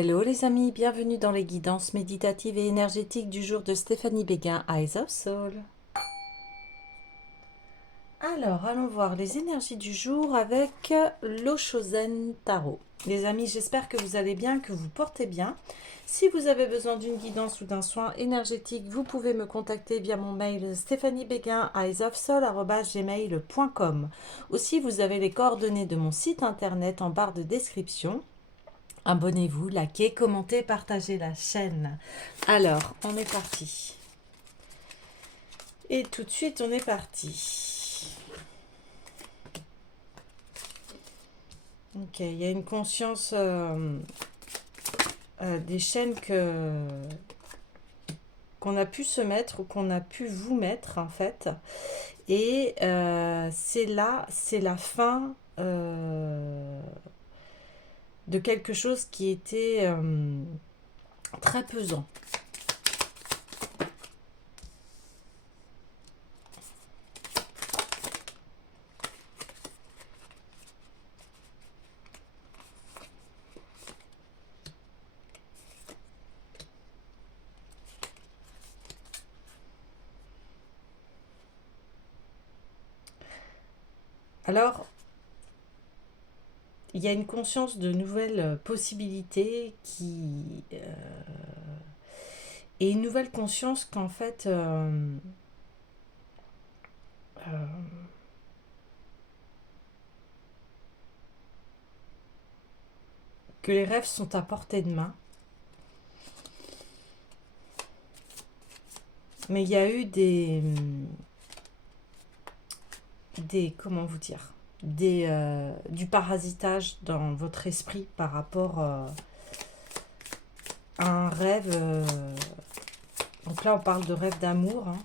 Hello les amis, bienvenue dans les guidances méditatives et énergétiques du jour de Stéphanie Béguin, Eyes of Soul. Alors, allons voir les énergies du jour avec l'Oshozen Tarot. Les amis, j'espère que vous allez bien, que vous portez bien. Si vous avez besoin d'une guidance ou d'un soin énergétique, vous pouvez me contacter via mon mail stéphaniebeguin@gmail.com. Aussi, vous avez les coordonnées de mon site internet en barre de description. Abonnez-vous, likez, commentez, partagez la chaîne. Alors, on est parti. Et tout de suite, on est parti. Ok, il y a une conscience des chaînes qu'on a pu se mettre ou qu'on a pu vous mettre en fait. Et c'est la fin de quelque chose qui était très pesant. Alors, il y a une conscience de nouvelles possibilités et une nouvelle conscience qu'en fait euh, que les rêves sont à portée de main. Mais il y a eu des comment vous dire, du parasitage dans votre esprit par rapport à un rêve. Donc là, on parle de rêve d'amour. Hein.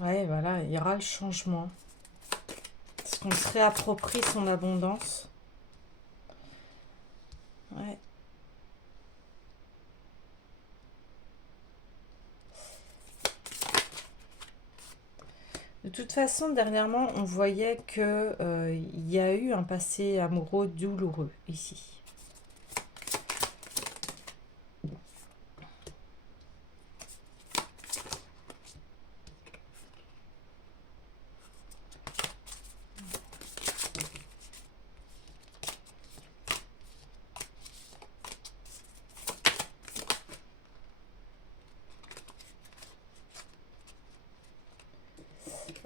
Ouais, voilà, il y aura le changement. Est-ce qu'on se réapproprie son abondance? Ouais. De toute façon, dernièrement, on voyait que il y a eu un passé amoureux douloureux ici.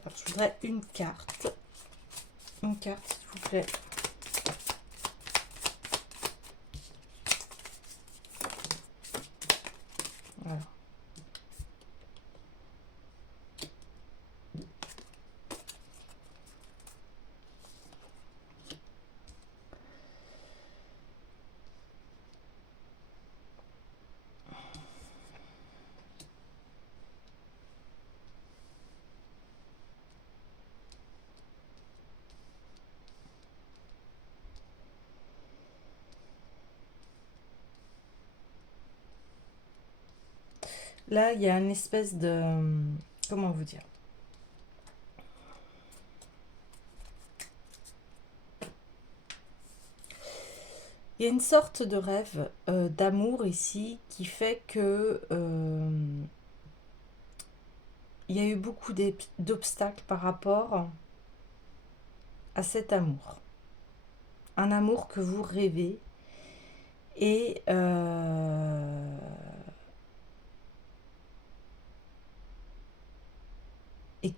Alors, je voudrais une carte. Une carte, s'il vous plaît. Voilà. Là, il y a une espèce de... Comment vous dire? Il y a une sorte de rêve d'amour ici qui fait que il y a eu beaucoup d'obstacles par rapport à cet amour. Un amour que vous rêvez et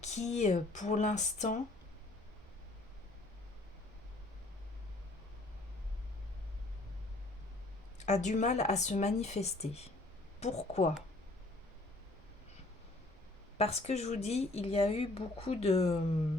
qui, pour l'instant, a du mal à se manifester. Pourquoi? Parce que je vous dis, il y a eu beaucoup de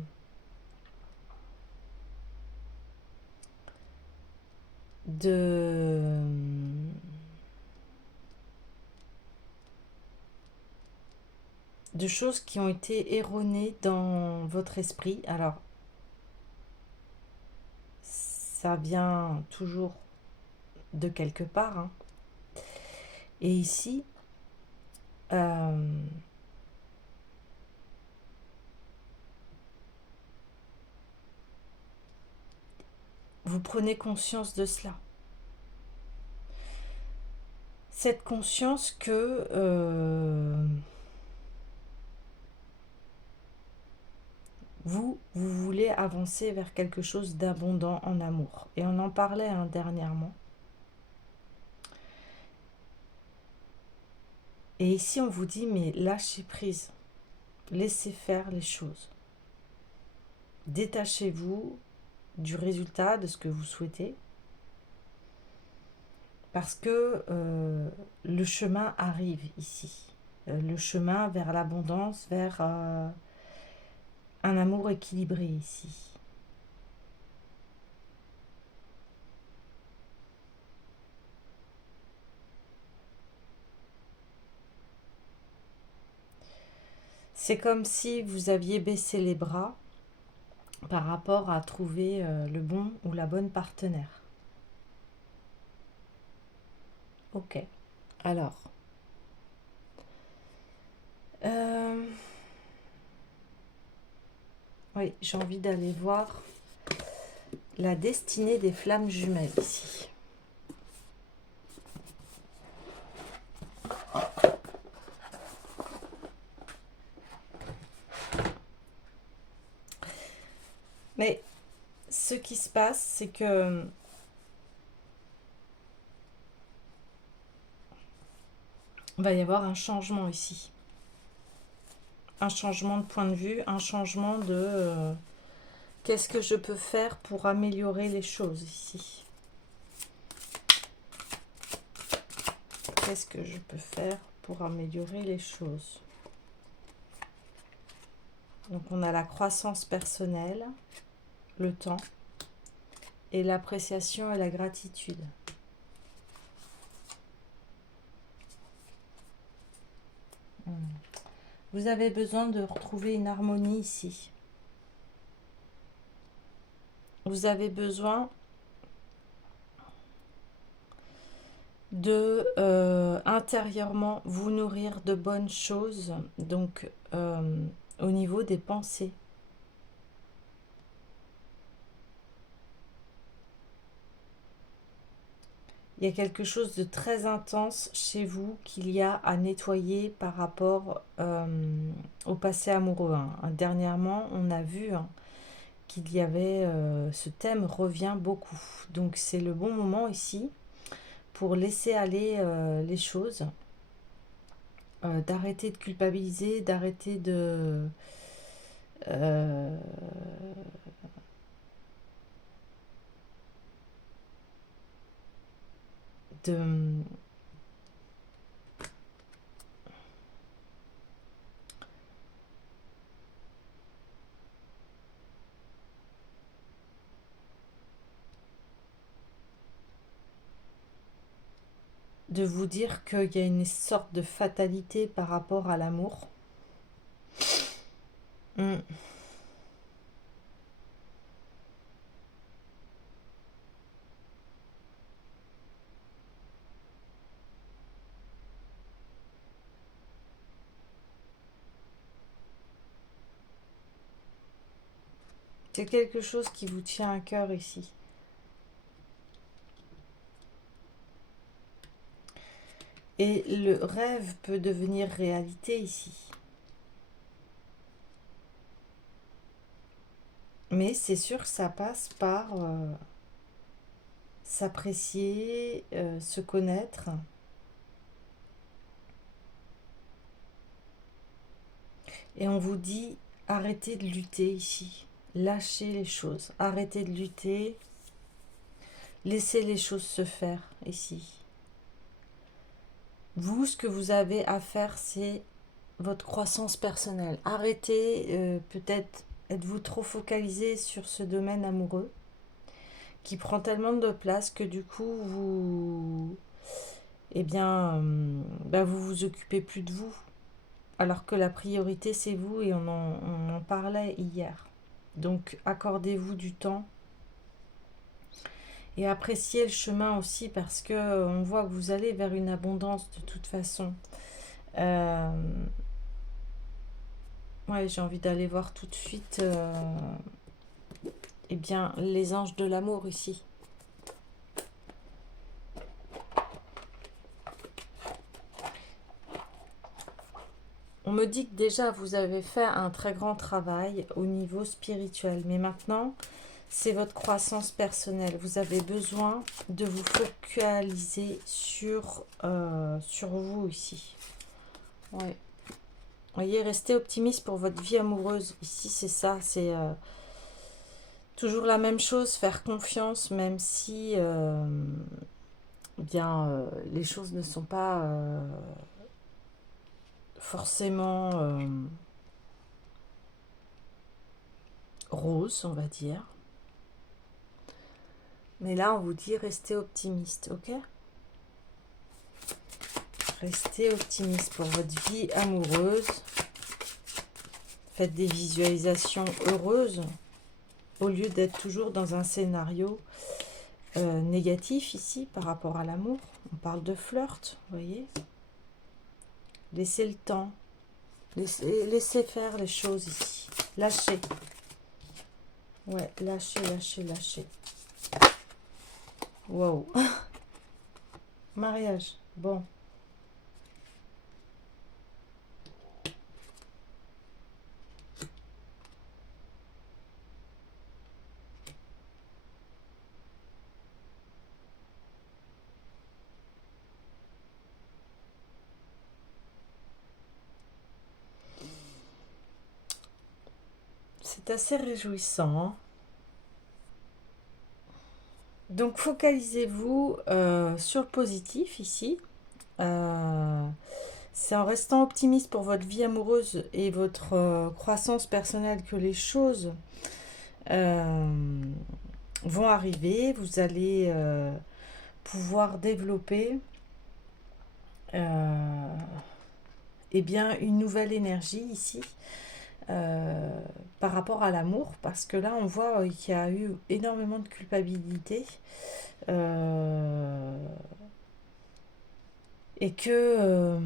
de choses qui ont été erronées dans votre esprit. Alors, ça vient toujours de quelque part. Hein. Et ici, euh, vous prenez conscience de cela. Cette conscience que vous voulez avancer vers quelque chose d'abondant en amour. Et on en parlait dernièrement. Et ici, on vous dit, mais lâchez prise. Laissez faire les choses. Détachez-vous du résultat, de ce que vous souhaitez. Parce que le chemin arrive ici. Le chemin vers l'abondance, vers un amour équilibré ici. C'est comme si vous aviez baissé les bras par rapport à trouver le bon ou la bonne partenaire. Ok. Alors. Oui, j'ai envie d'aller voir la destinée des flammes jumelles ici. Mais ce qui se passe, c'est que il va y avoir un changement ici. Un changement de point de vue, un changement de qu'est-ce que je peux faire pour améliorer les choses ici. Qu'est-ce que je peux faire pour améliorer les choses? Donc on a la croissance personnelle, le temps, et l'appréciation et la gratitude. Vous avez besoin de retrouver une harmonie ici. Vous avez besoin de intérieurement vous nourrir de bonnes choses, donc au niveau des pensées. Il y a quelque chose de très intense chez vous qu'il y a à nettoyer par rapport au passé amoureux. Dernièrement, on a vu qu'il y avait ce thème revient beaucoup. Donc c'est le bon moment ici pour laisser aller les choses, d'arrêter de culpabiliser, d'arrêter de vous dire qu'il y a une sorte de fatalité par rapport à l'amour. C'est quelque chose qui vous tient à cœur ici. Et le rêve peut devenir réalité ici. Mais c'est sûr que ça passe par s'apprécier, se connaître. Et on vous dit, arrêtez de lutter ici. Lâchez les choses. Arrêtez de lutter. Laissez les choses se faire ici. Vous, ce que vous avez à faire, c'est votre croissance personnelle. Arrêtez, peut-être, êtes-vous trop focalisé sur ce domaine amoureux qui prend tellement de place que du coup, vous, vous vous occupez plus de vous. Alors que la priorité, c'est vous et on en parlait hier. Donc, accordez-vous du temps et appréciez le chemin aussi parce que on voit que vous allez vers une abondance de toute façon. Ouais, j'ai envie d'aller voir tout de suite eh bien, les anges de l'amour ici. On me dit que déjà, vous avez fait un très grand travail au niveau spirituel. Mais maintenant, c'est votre croissance personnelle. Vous avez besoin de vous focaliser sur vous ici. Ouais. Voyez, restez optimiste pour votre vie amoureuse. Ici, c'est ça. C'est toujours la même chose. Faire confiance, même si les choses ne sont pas forcément roses, on va dire. Mais là, on vous dit restez optimiste, ok? Restez optimiste pour votre vie amoureuse. Faites des visualisations heureuses au lieu d'être toujours dans un scénario négatif ici par rapport à l'amour. On parle de flirt, vous voyez? Laissez le temps. Laissez faire les choses ici. Lâchez. Ouais, lâchez, lâchez, lâchez. Wow. Mariage. Bon. C'est assez réjouissant, hein. Donc focalisez-vous sur le positif ici. C'est en restant optimiste pour votre vie amoureuse et votre croissance personnelle que les choses vont arriver. Vous allez pouvoir développer eh bien, une nouvelle énergie ici. Par rapport à l'amour, parce que là on voit qu'il y a eu énormément de culpabilité et que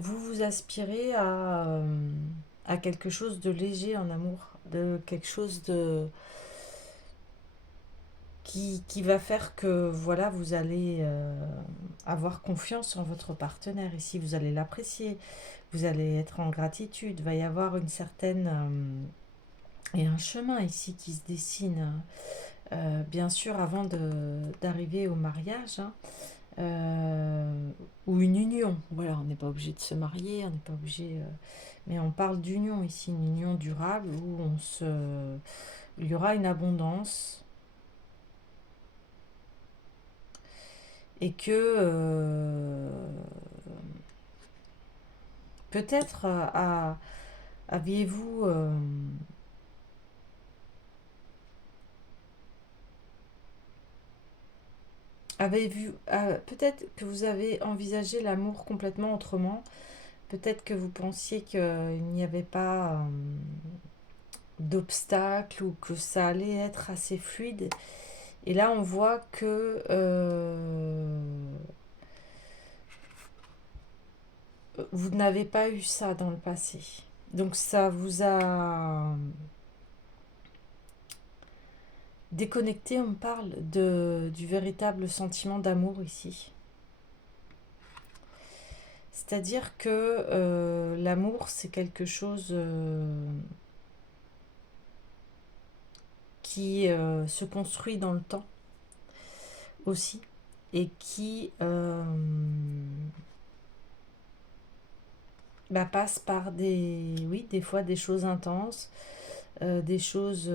vous vous aspirez à quelque chose de léger en amour, de quelque chose de qui va faire que voilà, vous allez avoir confiance en votre partenaire ici, vous allez l'apprécier, vous allez être en gratitude, va y avoir une certaine et un chemin ici qui se dessine, bien sûr avant d'arriver au mariage, hein, ou une union. Voilà, on n'est pas obligé de se marier, on n'est pas obligé, mais on parle d'union ici, une union durable où il y aura une abondance. Et que peut-être aviez-vous peut-être que vous avez envisagé l'amour complètement autrement. Peut-être que vous pensiez qu'il n'y avait pas d'obstacle ou que ça allait être assez fluide. Et là, on voit que vous n'avez pas eu ça dans le passé. Donc ça vous a déconnecté, on parle du véritable sentiment d'amour ici. C'est-à-dire que l'amour, c'est quelque chose qui se construit dans le temps aussi et qui passe par des fois des choses intenses, des choses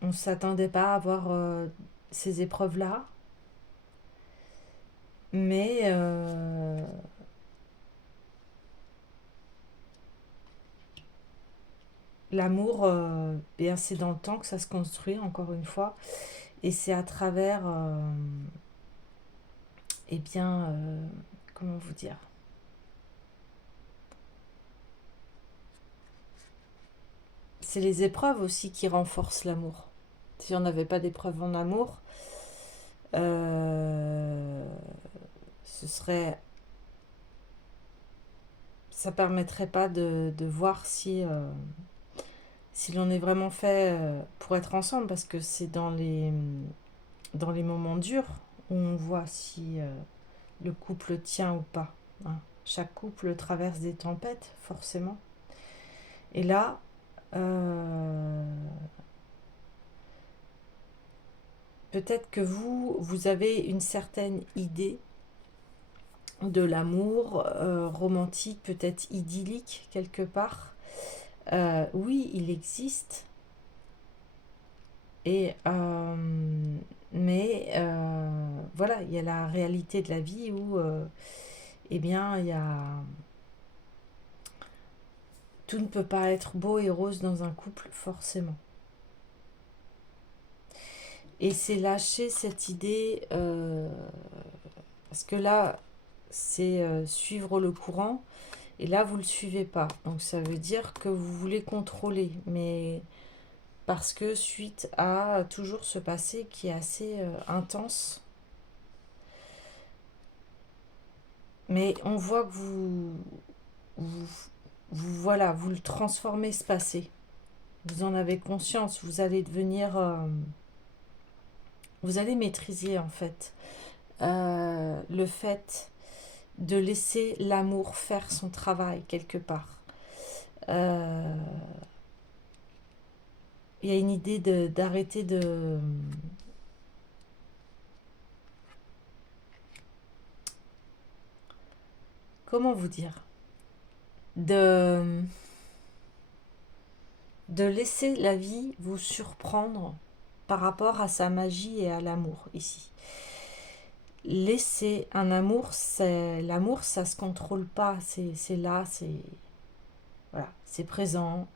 on ne s'attendait pas à avoir ces épreuves-là, mais l'amour, bien c'est dans le temps que ça se construit, encore une fois, et c'est à travers, eh bien, comment vous dire, c'est les épreuves aussi qui renforcent l'amour. Si on n'avait pas d'épreuves en amour, ce serait ça permettrait pas de voir si l'on est vraiment fait pour être ensemble, parce que c'est dans les moments durs où on voit si le couple tient ou pas, hein. Chaque couple traverse des tempêtes, forcément. Et là, peut-être que vous avez une certaine idée de l'amour romantique, peut-être idyllique quelque part. Oui, il existe. Et mais voilà, il y a la réalité de la vie où eh bien, il y a tout ne peut pas être beau et rose dans un couple forcément. Et c'est lâcher cette idée parce que là, c'est suivre le courant et là, vous ne le suivez pas. Donc ça veut dire que vous voulez contrôler, mais parce que suite à toujours ce passé qui est assez intense. Mais on voit que vous, voilà, vous le transformez ce passé. Vous en avez conscience, vous allez devenir, vous allez maîtriser en fait le fait de laisser l'amour faire son travail quelque part. Euh, Il y a une idée d'arrêter de... Comment vous dire? De, de laisser la vie vous surprendre par rapport à sa magie et à l'amour ici. Laisser un amour, c'est l'amour, ça se contrôle pas, c'est là, c'est voilà, c'est présent.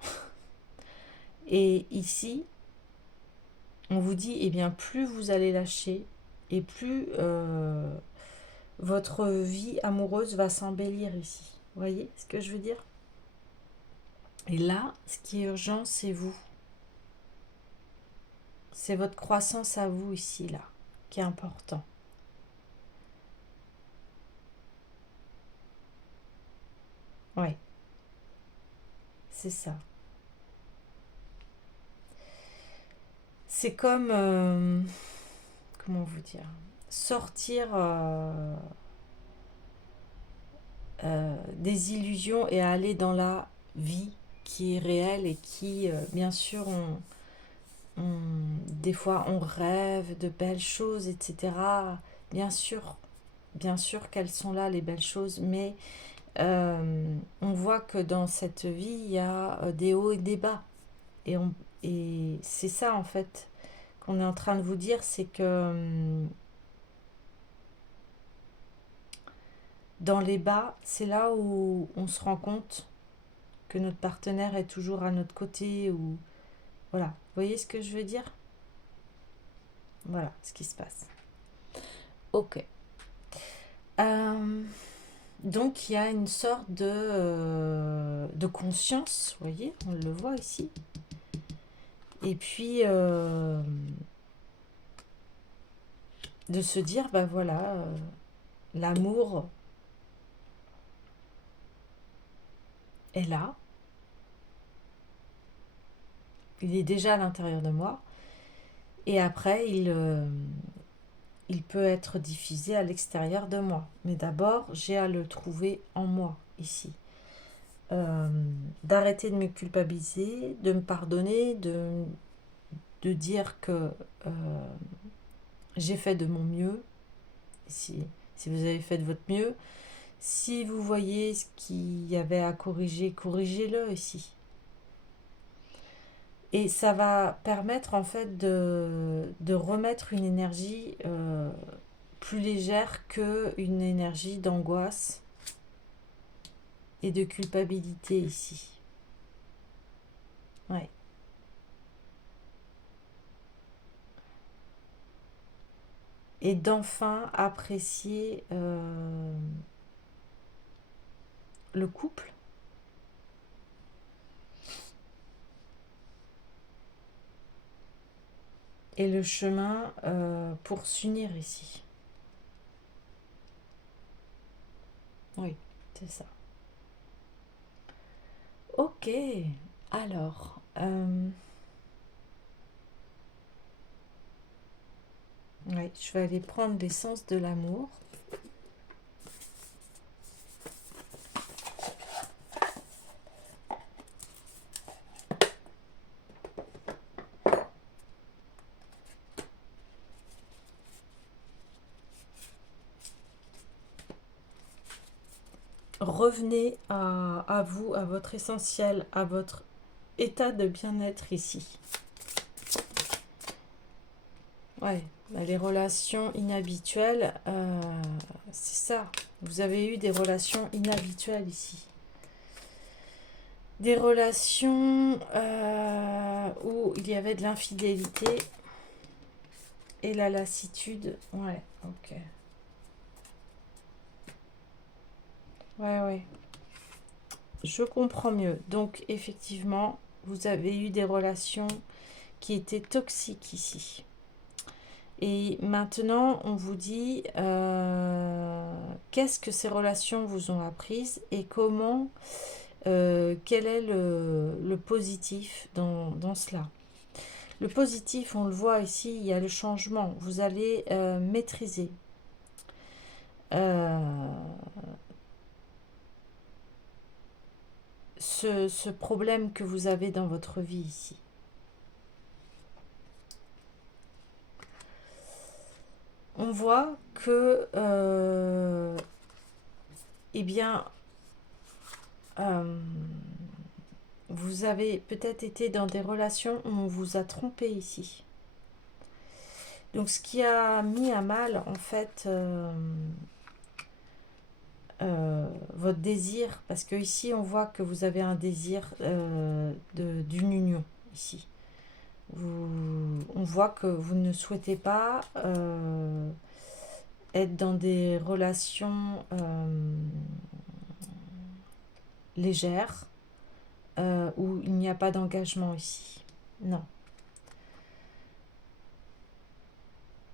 Et ici, on vous dit, eh bien, plus vous allez lâcher, et plus votre vie amoureuse va s'embellir ici. Vous voyez ce que je veux dire? Et là, ce qui est urgent, c'est vous. C'est votre croissance à vous ici, là, qui est important. Oui, c'est ça. C'est comme, comment vous dire, sortir des illusions et aller dans la vie qui est réelle et qui, bien sûr, des fois, on rêve de belles choses, etc. Bien sûr qu'elles sont là, les belles choses, mais on voit que dans cette vie, il y a des hauts et des bas. Et, et c'est ça, en fait, qu'on est en train de vous dire, c'est que dans les bas, c'est là où on se rend compte que notre partenaire est toujours à notre côté. Ou voilà, vous voyez ce que je veux dire? Voilà ce qui se passe. Ok. Euh, donc il y a une sorte de conscience, vous voyez, on le voit ici. Et puis de se dire, bah voilà, l'amour est là, il est déjà à l'intérieur de moi, et après il peut être diffusé à l'extérieur de moi. Mais d'abord, j'ai à le trouver en moi, ici. Euh, D'arrêter de me culpabiliser, de me pardonner, de dire que j'ai fait de mon mieux. Si vous avez fait de votre mieux, si vous voyez ce qu'il y avait à corriger, corrigez-le ici. Et ça va permettre en fait de remettre une énergie plus légère qu'une énergie d'angoisse et de culpabilité ici. Ouais. Et d'enfin apprécier le couple et le chemin pour s'unir ici. Oui, c'est ça. Ok, alors, ouais, je vais aller prendre l'essence de l'amour. Revenez à vous, à votre essentiel, à votre état de bien-être ici. Ouais, bah, les relations inhabituelles, c'est ça. Vous avez eu des relations inhabituelles ici. Des relations où il y avait de l'infidélité et la lassitude. Ouais, ok. Ouais. Je comprends mieux. Donc, effectivement, vous avez eu des relations qui étaient toxiques ici. Et maintenant, on vous dit qu'est-ce que ces relations vous ont apprises et comment, quel est le positif dans cela. Le positif, on le voit ici, il y a le changement. Vous allez maîtriser. Ce problème que vous avez dans votre vie ici. On voit que eh bien vous avez peut-être été dans des relations où on vous a trompé ici. Donc ce qui a mis à mal en fait votre désir, parce que ici on voit que vous avez un désir d'une union ici. On voit que vous ne souhaitez pas être dans des relations légères où il n'y a pas d'engagement ici. Non.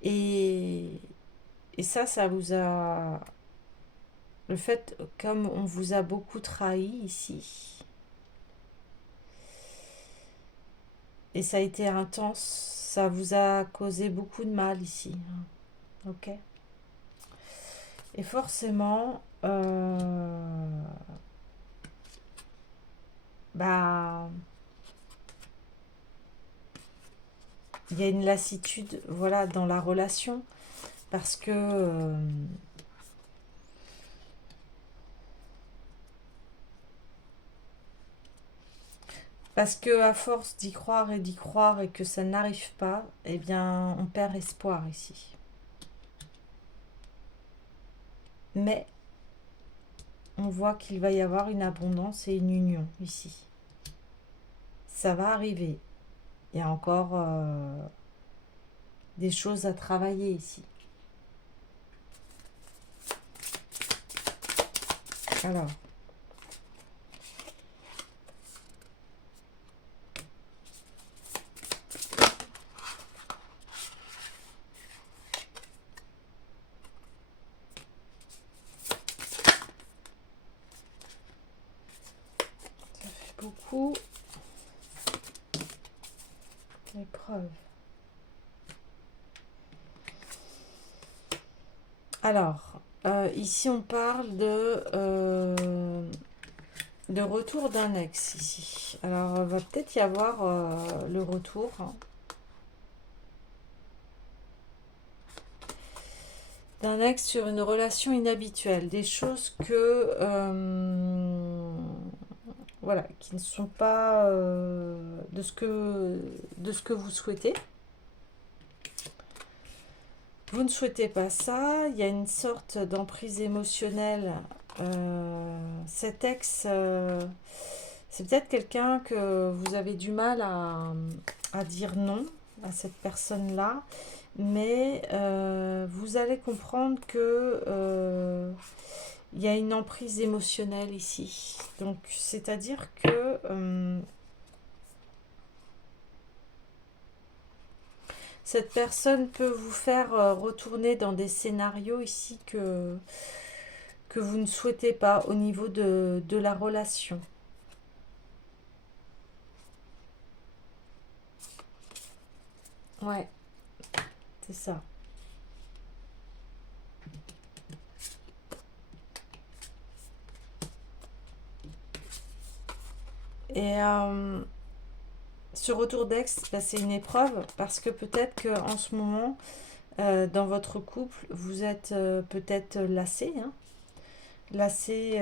Et ça vous a... Le fait, comme on vous a beaucoup trahi ici, et ça a été intense, ça vous a causé beaucoup de mal ici. Ok. Et forcément, bah, il y a une lassitude, voilà, dans la relation, parce que à force d'y croire et que ça n'arrive pas, eh bien, on perd espoir ici. Mais on voit qu'il va y avoir une abondance et une union ici. Ça va arriver. Il y a encore des choses à travailler ici. Alors, ça fait beaucoup d'épreuves. Alors, ici on parle de retour d'un ex ici. Alors, va peut-être y avoir le retour. D'un ex sur une relation inhabituelle. Des choses que... voilà, qui ne sont pas de ce que vous souhaitez. Vous ne souhaitez pas ça. Il y a une sorte d'emprise émotionnelle. Cet ex, c'est peut-être quelqu'un que vous avez du mal à dire non à cette personne-là. Mais vous allez comprendre que il y a une emprise émotionnelle ici. Donc, c'est-à-dire que cette personne peut vous faire retourner dans des scénarios ici que vous ne souhaitez pas au niveau de la relation. Ouais, c'est ça. Et ce retour d'ex, bah, c'est une épreuve parce que peut-être qu'en ce moment, dans votre couple, vous êtes peut-être lassé, hein, lassé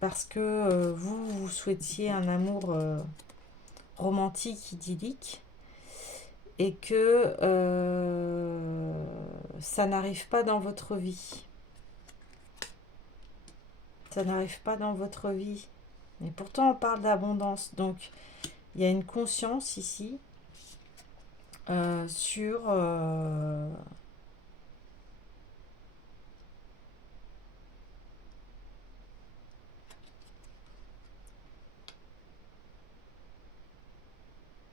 parce que vous souhaitiez un amour romantique, idyllique, et que ça n'arrive pas dans votre vie. Ça n'arrive pas dans votre vie. Et pourtant, on parle d'abondance. Donc, il y a une conscience ici sur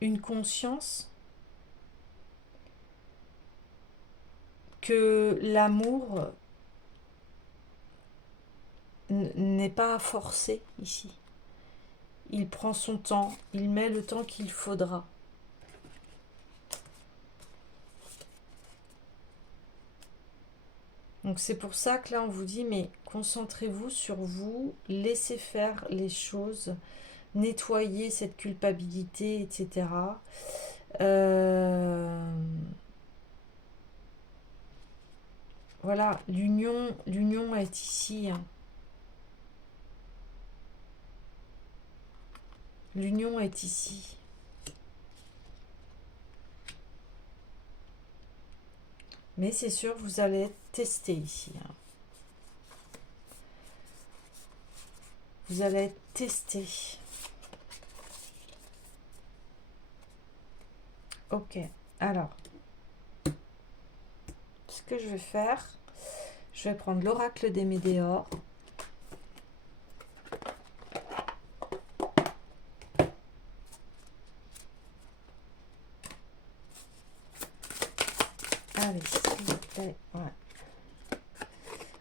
une conscience que l'amour n'est pas forcé ici. Il prend son temps, il met le temps qu'il faudra. Donc c'est pour ça que là on vous dit, mais concentrez-vous sur vous, laissez faire les choses, nettoyez cette culpabilité, etc. Voilà, l'union est ici, hein. L'union est ici. Mais c'est sûr, vous allez tester ici, hein. Vous allez être testé. Ok, alors, ce que je vais faire, je vais prendre l'oracle des Médéors. Allez, s'il vous plaît, ouais.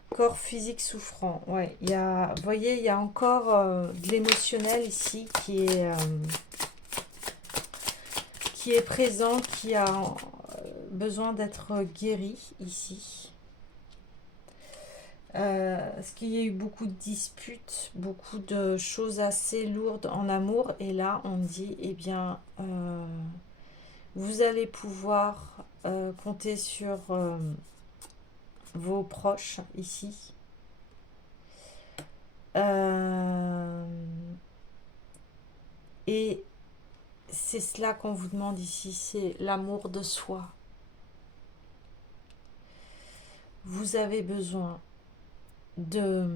Corps physique souffrant, ouais. Il y a, vous voyez, il y a encore de l'émotionnel ici qui est présent, qui a besoin d'être guéri ici. Parce qu'il y a eu beaucoup de disputes, beaucoup de choses assez lourdes en amour. Et là, on dit, eh bien, vous allez pouvoir compter sur vos proches ici. Et c'est cela qu'on vous demande ici, c'est l'amour de soi. Vous avez besoin de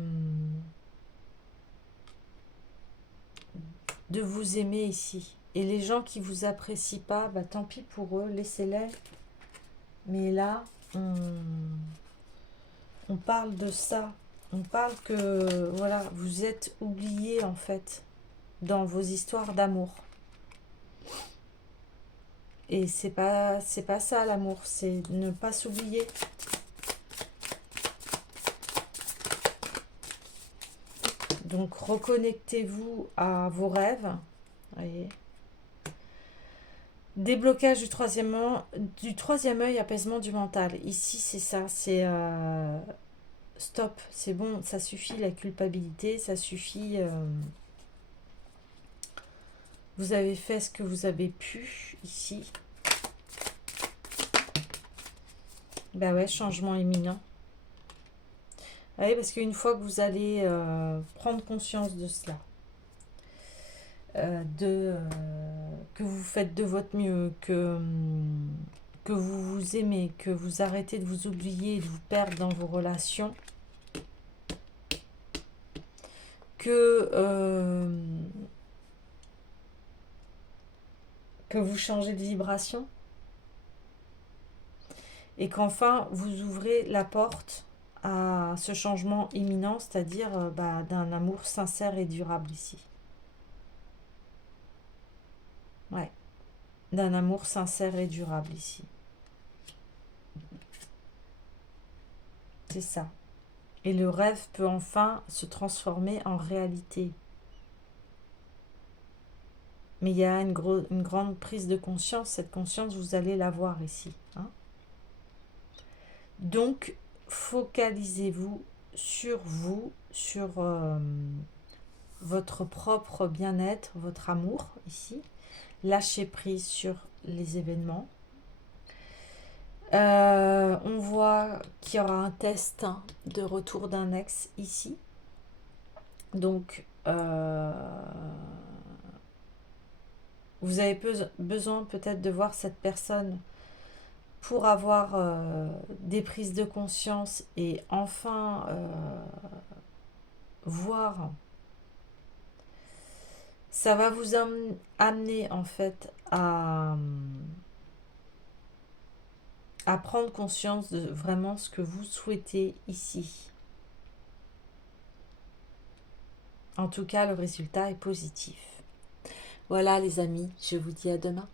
vous aimer ici. Et les gens qui vous apprécient pas, bah tant pis pour eux, laissez-les. Mais là, on parle de ça. On parle que, voilà, vous êtes oubliés en fait dans vos histoires d'amour. Et c'est pas ça l'amour, c'est ne pas s'oublier. Donc reconnectez-vous à vos rêves. Voyez. Déblocage du troisième œil, apaisement du mental. Ici, c'est ça, c'est stop, c'est bon, ça suffit la culpabilité, ça suffit. Vous avez fait ce que vous avez pu ici. Bah ouais, changement imminent. Oui, parce qu'une fois que vous allez prendre conscience de cela, que vous faites de votre mieux, que vous vous aimez, que vous arrêtez de vous oublier, de vous perdre dans vos relations, que vous changez de vibration et qu'enfin vous ouvrez la porte à ce changement imminent, c'est-à-dire d'un amour sincère et durable ici. Ouais, d'un amour sincère et durable ici. C'est ça. Et le rêve peut enfin se transformer en réalité. Mais il y a une grande prise de conscience. Cette conscience, vous allez l'avoir ici. Hein. Donc, focalisez-vous, sur votre propre bien-être, votre amour ici. Lâchez prise sur les événements. On voit qu'il y aura un test de retour d'un ex ici. Donc, vous avez besoin peut-être de voir cette personne pour avoir des prises de conscience et enfin voir. Ça va vous amener en fait à prendre conscience de vraiment ce que vous souhaitez ici. En tout cas, le résultat est positif. Voilà les amis, je vous dis à demain.